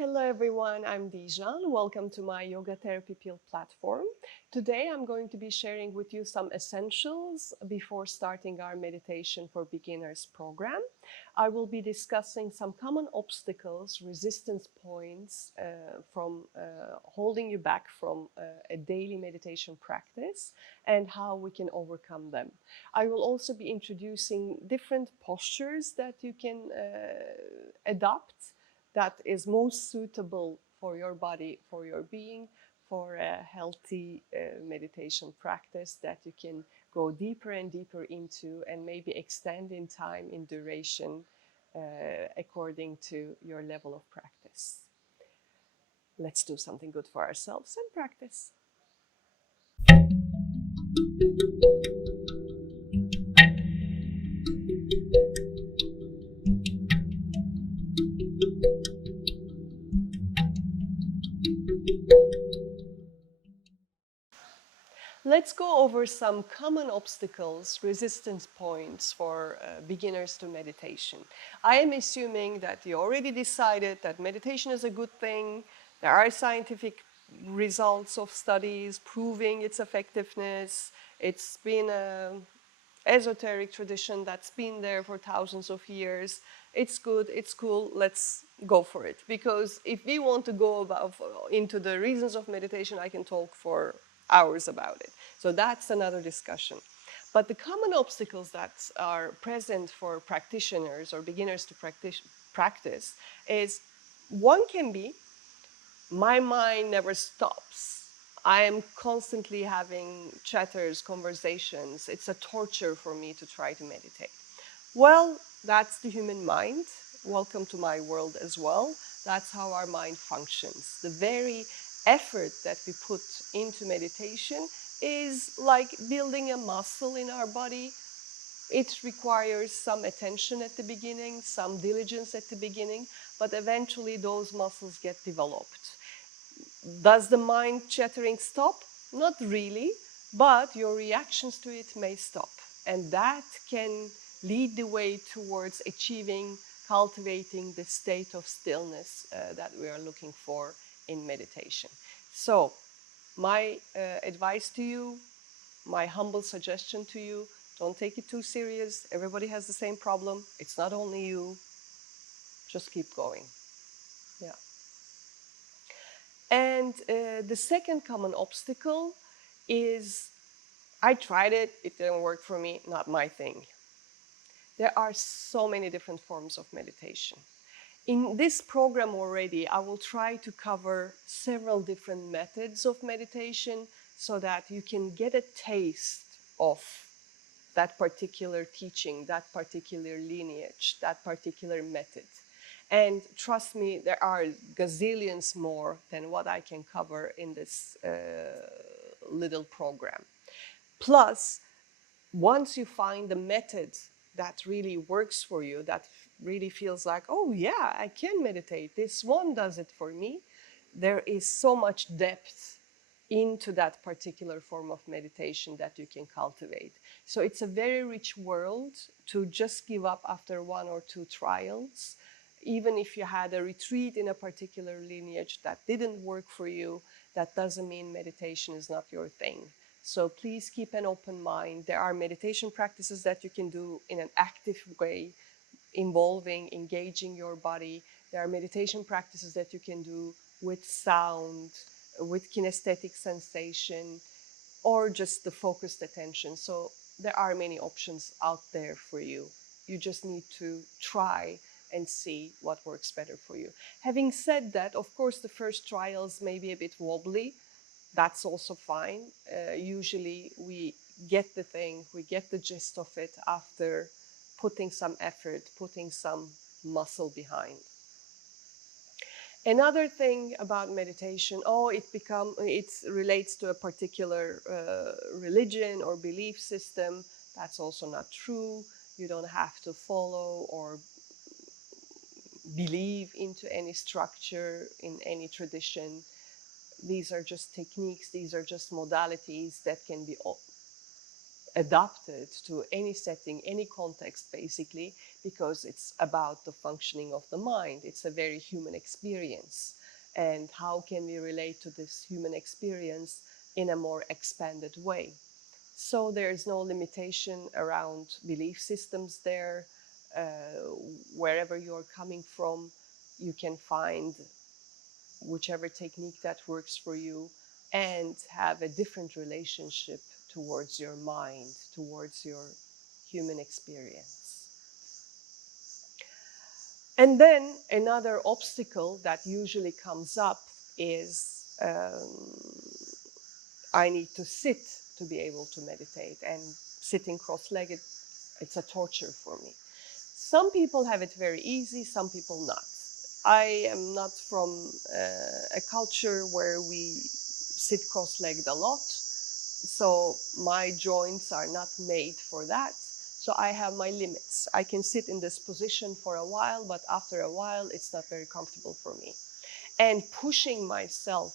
Hello everyone, I'm Dijan. Welcome to my Yoga Therapy Pill platform. Today I'm going to be sharing with you some essentials before starting our meditation for beginners program. I will be discussing some common obstacles, resistance points from holding you back from a daily meditation practice and how we can overcome them. I will also be introducing different postures that you can adopt that is most suitable for your body, for your being, for a healthy meditation practice that you can go deeper and deeper into and maybe extend in time, in duration, according to your level of practice. Let's do something good for ourselves and practice. Let's go over some common obstacles, resistance points for beginners to meditation. I am assuming that you already decided that meditation is a good thing. There are scientific results of studies proving its effectiveness. It's been an esoteric tradition that's been there for thousands of years. It's good, it's cool, let's go for it. Because if we want to go into the reasons of meditation, I can talk for hours about it. So that's another discussion. But the common obstacles that are present for practitioners or beginners to practice is one can be, my mind never stops. I am constantly having chatters, conversations. It's a torture for me to try to meditate. Well, that's the human mind. Welcome to my world as well. That's how our mind functions. The very effort that we put into meditation is like building a muscle in our body. It requires some attention at the beginning, some diligence at the beginning, but eventually those muscles get developed. Does the mind chattering stop? Not really, but your reactions to it may stop. And that can lead the way towards achieving, cultivating the state of stillness that we are looking for in meditation. So, my advice to you, my humble suggestion to you, don't take it too serious. Everybody has the same problem. It's not only you. Just keep going. Yeah. And the second common obstacle is, I tried it, it didn't work for me, not my thing. There are so many different forms of meditation. In this program already, I will try to cover several different methods of meditation so that you can get a taste of that particular teaching, that particular lineage, that particular method. And trust me, there are gazillions more than what I can cover in this little program. Plus, once you find the method that really works for you, that really feels like, oh yeah, I can meditate, this one does it for me, there is so much depth into that particular form of meditation that you can cultivate. So it's a very rich world to just give up after one or two trials. Even if you had a retreat in a particular lineage that didn't work for you, that doesn't mean meditation is not your thing. So please keep an open mind. There are meditation practices that you can do in an active way, involving, engaging your body. There are meditation practices that you can do with sound, with kinesthetic sensation, or just the focused attention. So there are many options out there for you. You just need to try and see what works better for you. Having said that, of course, the first trials may be a bit wobbly. That's also fine. Usually we get the thing, we get the gist of it after putting some effort, putting some muscle behind. Another thing about meditation, it relates to a particular religion or belief system. That's also not true. You don't have to follow or believe into any structure in any tradition. These are just techniques, these are just modalities that can be adapted to any setting, any context, basically, because it's about the functioning of the mind. It's a very human experience. And how can we relate to this human experience in a more expanded way? So there's no limitation around belief systems there. Wherever you're coming from, you can find whichever technique that works for you and have a different relationship towards your mind, towards your human experience. And then another obstacle that usually comes up is I need to sit to be able to meditate, and sitting cross-legged, it's a torture for me. Some people have it very easy, some people not. I am not from a culture where we sit cross-legged a lot, so my joints are not made for that. So I have my limits. I can sit in this position for a while, but after a while, it's not very comfortable for me. And pushing myself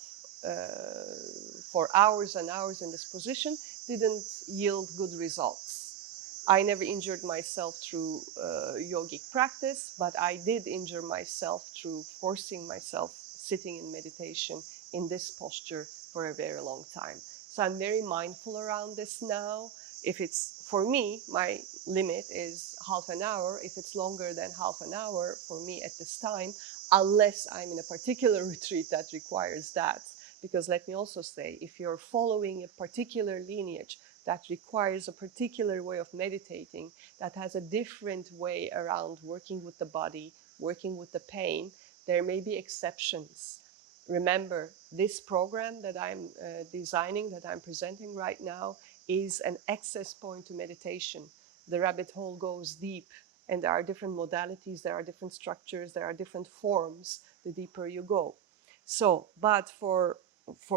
for hours and hours in this position didn't yield good results. I never injured myself through yogic practice, but I did injure myself through forcing myself sitting in meditation in this posture for a very long time. So I'm very mindful around this now. If it's, for me, my limit is half an hour. If it's longer than half an hour for me at this time, unless I'm in a particular retreat that requires that. Because let me also say, if you're following a particular lineage that requires a particular way of meditating, that has a different way around working with the body, working with the pain, there may be exceptions. Remember, this program that I'm designing, that I'm presenting right now, is an access point to meditation. The rabbit hole goes deep, and there are different modalities, there are different structures, there are different forms, the deeper you go. So, but for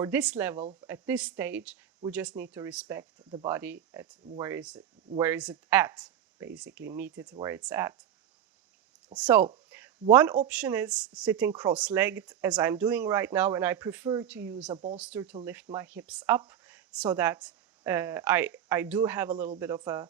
this level, at this stage, we just need to respect the body at where is it at, basically, meet it where it's at. So one option is sitting cross-legged, as I'm doing right now, and I prefer to use a bolster to lift my hips up so that I do have a little bit of a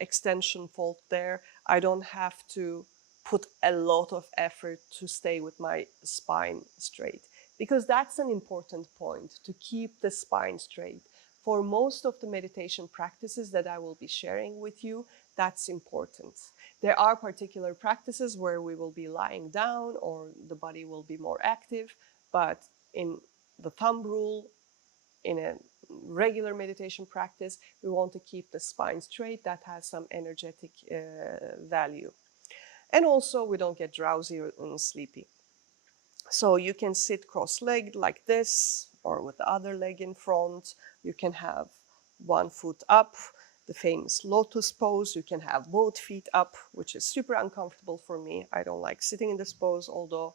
extension fold there. I don't have to put a lot of effort to stay with my spine straight, because that's an important point, to keep the spine straight. For most of the meditation practices that I will be sharing with you, that's important. There are particular practices where we will be lying down or the body will be more active, but in the thumb rule, in a regular meditation practice, we want to keep the spine straight. That has some energetic value. And also, we don't get drowsy and sleepy. So you can sit cross-legged like this, or with the other leg in front. You can have one foot up, the famous lotus pose. You can have both feet up, which is super uncomfortable for me. I don't like sitting in this pose, although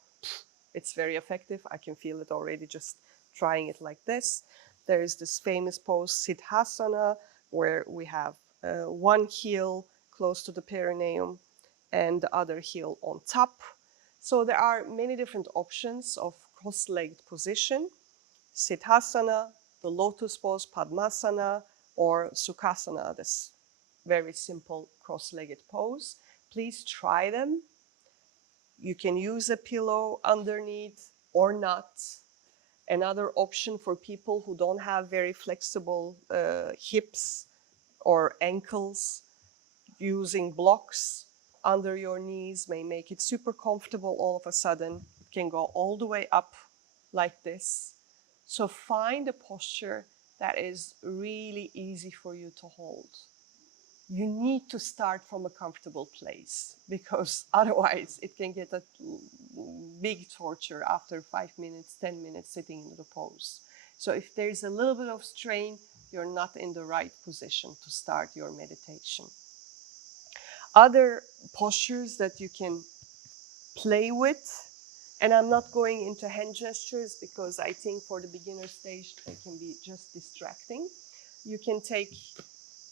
it's very effective. I can feel it already just trying it like this. There is this famous pose, Sukhasana, where we have one heel close to the perineum and the other heel on top. So there are many different options of cross-legged position: Siddhasana, the lotus pose, Padmasana, or Sukhasana, this very simple cross-legged pose. Please try them. You can use a pillow underneath or not. Another option for people who don't have very flexible hips or ankles, using blocks under your knees may make it super comfortable all of a sudden. It can go all the way up like this. So find a posture that is really easy for you to hold. You need to start from a comfortable place, because otherwise it can get a big torture after 5 minutes, 10 minutes sitting in the pose. So if there's a little bit of strain, you're not in the right position to start your meditation. Other postures that you can play with, and I'm not going into hand gestures because I think for the beginner stage they can be just distracting. You can take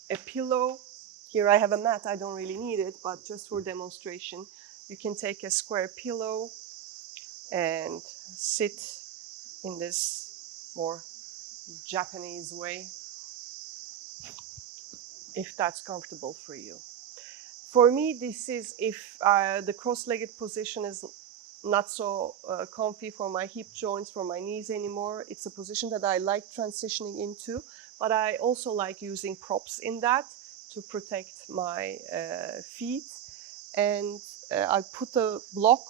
a pillow. Here I have a mat, I don't really need it, but just for demonstration, you can take a square pillow and sit in this more Japanese way, if that's comfortable for you. For me, this is if the cross-legged position is not so comfy for my hip joints, for my knees anymore. It's a position that I like transitioning into, but I also like using props in that to protect my feet. And I put a block,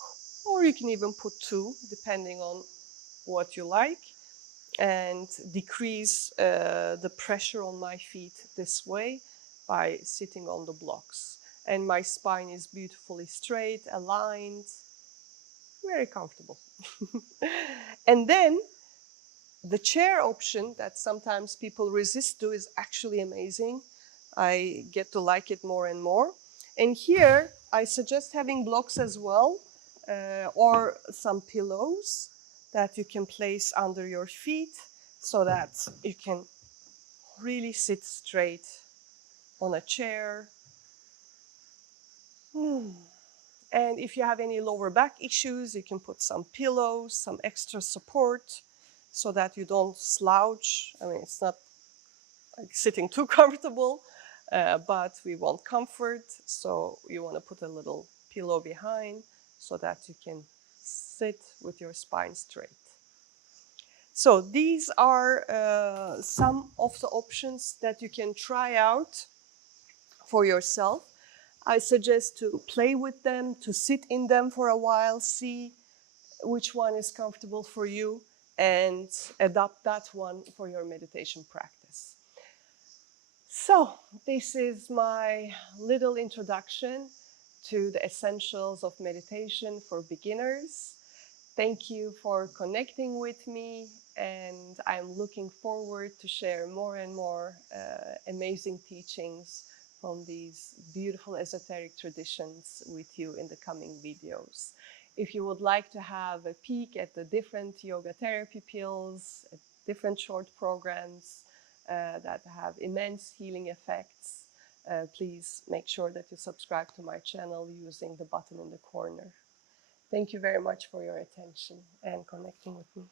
or you can even put two, depending on what you like, and decrease the pressure on my feet this way by sitting on the blocks. And my spine is beautifully straight, aligned, very comfortable. And then the chair option that sometimes people resist to is actually amazing. I get to like it more and more. And here I suggest having blocks as well, or some pillows that you can place under your feet so that you can really sit straight on a chair. And if you have any lower back issues, you can put some pillows, some extra support so that you don't slouch. I mean, it's not like sitting too comfortable, but we want comfort. So you want to put a little pillow behind so that you can sit with your spine straight. So these are some of the options that you can try out for yourself. I suggest to play with them, to sit in them for a while, see which one is comfortable for you, and adopt that one for your meditation practice. So this is my little introduction to the essentials of meditation for beginners. Thank you for connecting with me, and I'm looking forward to share more and more amazing teachings from these beautiful esoteric traditions with you in the coming videos. If you would like to have a peek at the different yoga therapy pills, different short programs that have immense healing effects, please make sure that you subscribe to my channel using the button in the corner. Thank you very much for your attention and connecting with me.